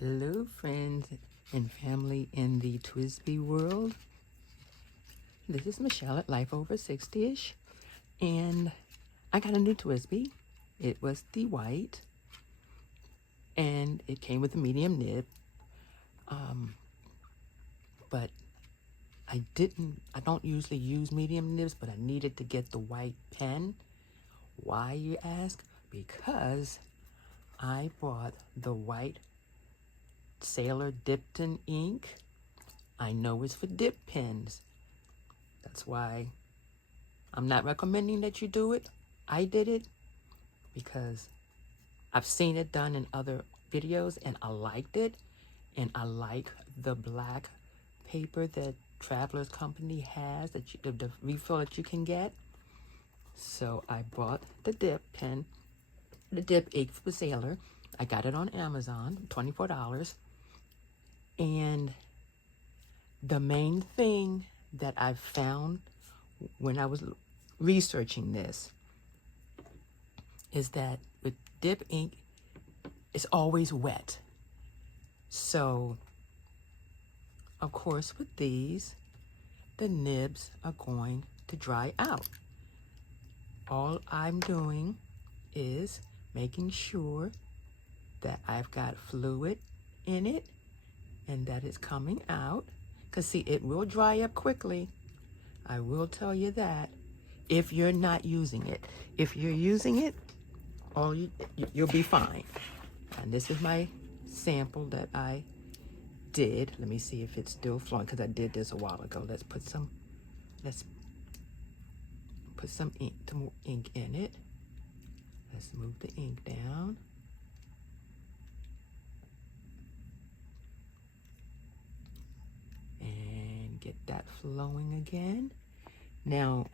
Hello, friends and family in the Twsbi world. This is Michelle at Life Over 60ish, and I got a new Twsbi. It was the white, and it came with a medium nib. But I don't usually use medium nibs, but I needed to get the white pen. Why, you ask? Because I bought the white Sailor dipped in ink. I know it's for dip pens. That's why I'm not recommending that you do it. I did it because I've seen it done in other videos and I liked it. And I like the black paper that Traveler's Company has, the refill that you can get. So I bought the dip pen, the dip ink for Sailor. I got it on Amazon, $24. And the main thing that I found when I was researching this is that with dip ink, it's always wet. So, of course, with these, the nibs are going to dry out. All I'm doing is making sure that I've got fluid in it and that it's coming out. Because, see, it will dry up quickly. I will tell you that if you're not using it. If you're using it, you'll be fine. And this is my sample that I did. Let me see if it's still flowing because I did this a while ago. Let's put some ink in it. Let's move the ink down. And get that flowing again. Now,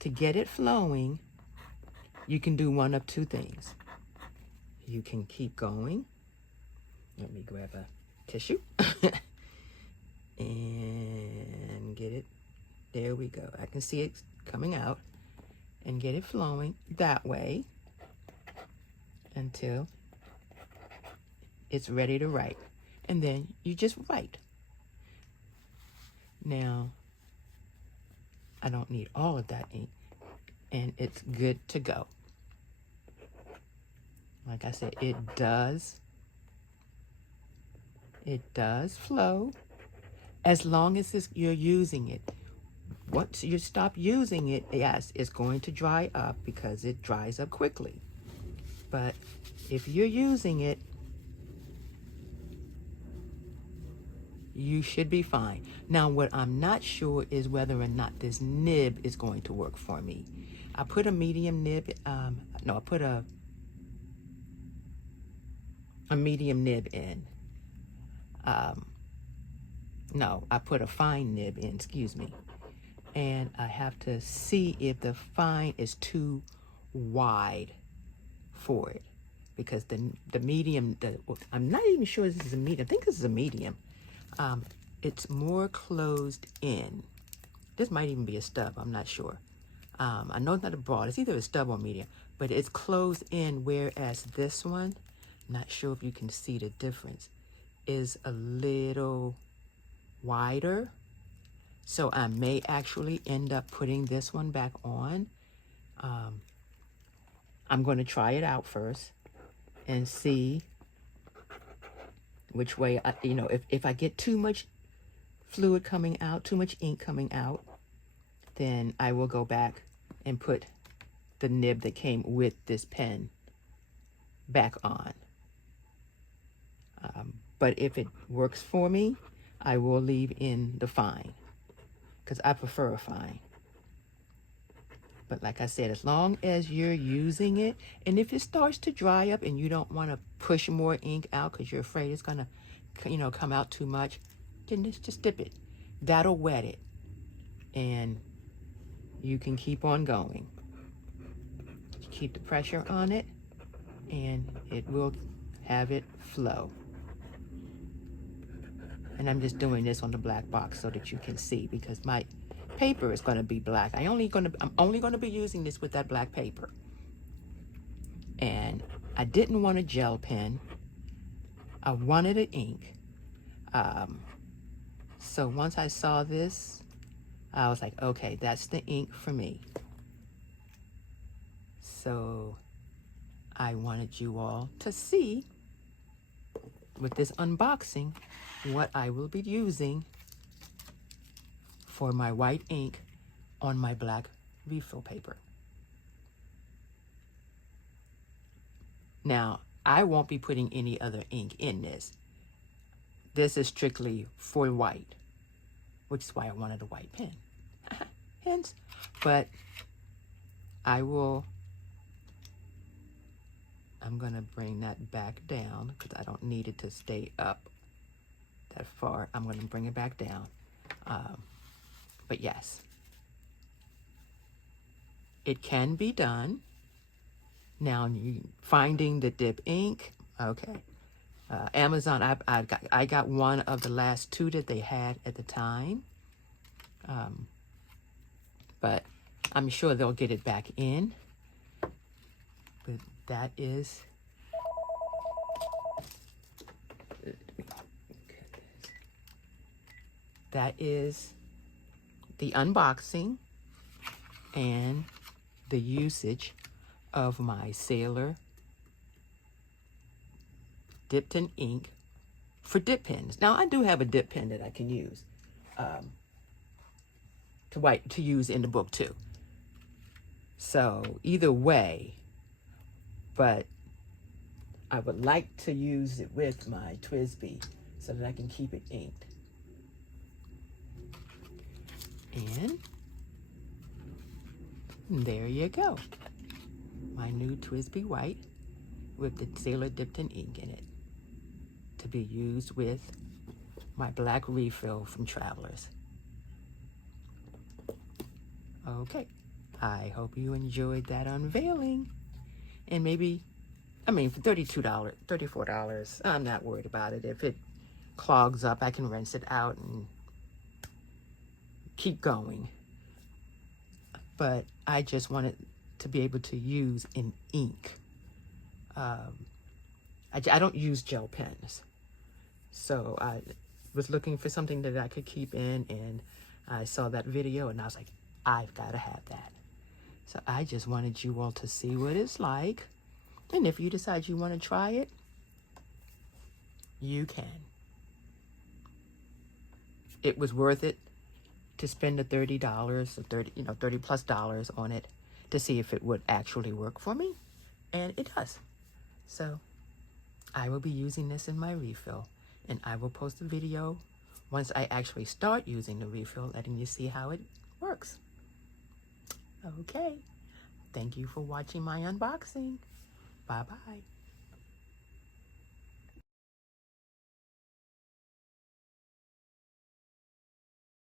to get it flowing, you can do one of two things. You can keep going. Let me grab a tissue and get it. There we go. I can see it coming out and get it flowing that way until it's ready to write. And then you just write. Now, I don't need all of that ink, and it's good to go. Like I said, it does flow as long as you're using it. Once you stop using it, yes, it's going to dry up because it dries up quickly. But if you're using it, you should be fine. Now, what I'm not sure is whether or not this nib is going to work for me. I put a medium nib, I put a medium nib in. I put a fine nib in, excuse me. And I have to see if the fine is too wide for it. Because the medium, I'm not even sure this is a medium. I think this is a medium. It's more closed in. This might even be a stub, I'm not sure. I know it's not a broad, it's either a stub or medium, but it's closed in, whereas this one, not sure if you can see the difference, is a little wider. So I may actually end up putting this one back on. I'm going to try it out first and see which way, if I get too much fluid coming out, too much ink coming out, then I will go back and put the nib that came with this pen back on. But if it works for me, I will leave in the fine because I prefer a fine. But like I said, as long as you're using it, and if it starts to dry up and you don't want to push more ink out because you're afraid it's going to, come out too much, then just dip it. That'll wet it. And you can keep on going. Keep the pressure on it, and it will have it flow. And I'm just doing this on the black box so that you can see, because my paper is going to be black. I'm only going to be using this with that black paper. And I didn't want a gel pen. I wanted an ink. So once I saw this, I was like, okay, that's the ink for me. So I wanted you all to see with this unboxing what I will be using for my white ink on my black refill paper. Now, I won't be putting any other ink in this. This is strictly for white, which is why I wanted a white pen. Hence, but I'm gonna bring that back down because I don't need it to stay up that far. I'm gonna bring it back down. But yes, it can be done. Now, finding the dip ink, okay. Amazon, I got one of the last two that they had at the time. But I'm sure they'll get it back in. But that is the unboxing and the usage of my Sailor dipped in ink for dip pens. Now, I do have a dip pen that I can use to use in the book too. So either way, but I would like to use it with my Twsbi so that I can keep it inked. And there you go. My new Twsbi White with the Sailor dipped in ink in it to be used with my black refill from Travelers. Okay, I hope you enjoyed that unveiling. And maybe, for $32, $34, I'm not worried about it. If it clogs up, I can rinse it out and keep going. But I just wanted to be able to use in ink. I don't use gel pens. So I was looking for something that I could keep in, and I saw that video and I was like, I've got to have that. So I just wanted you all to see what it's like. And if you decide you want to try it, you can. It was worth it to spend the $30 or $30 plus dollars on it to see if it would actually work for me. And it does. So I will be using this in my refill, and I will post a video once I actually start using the refill, letting you see how it works. Okay. Thank you for watching my unboxing. Bye-bye.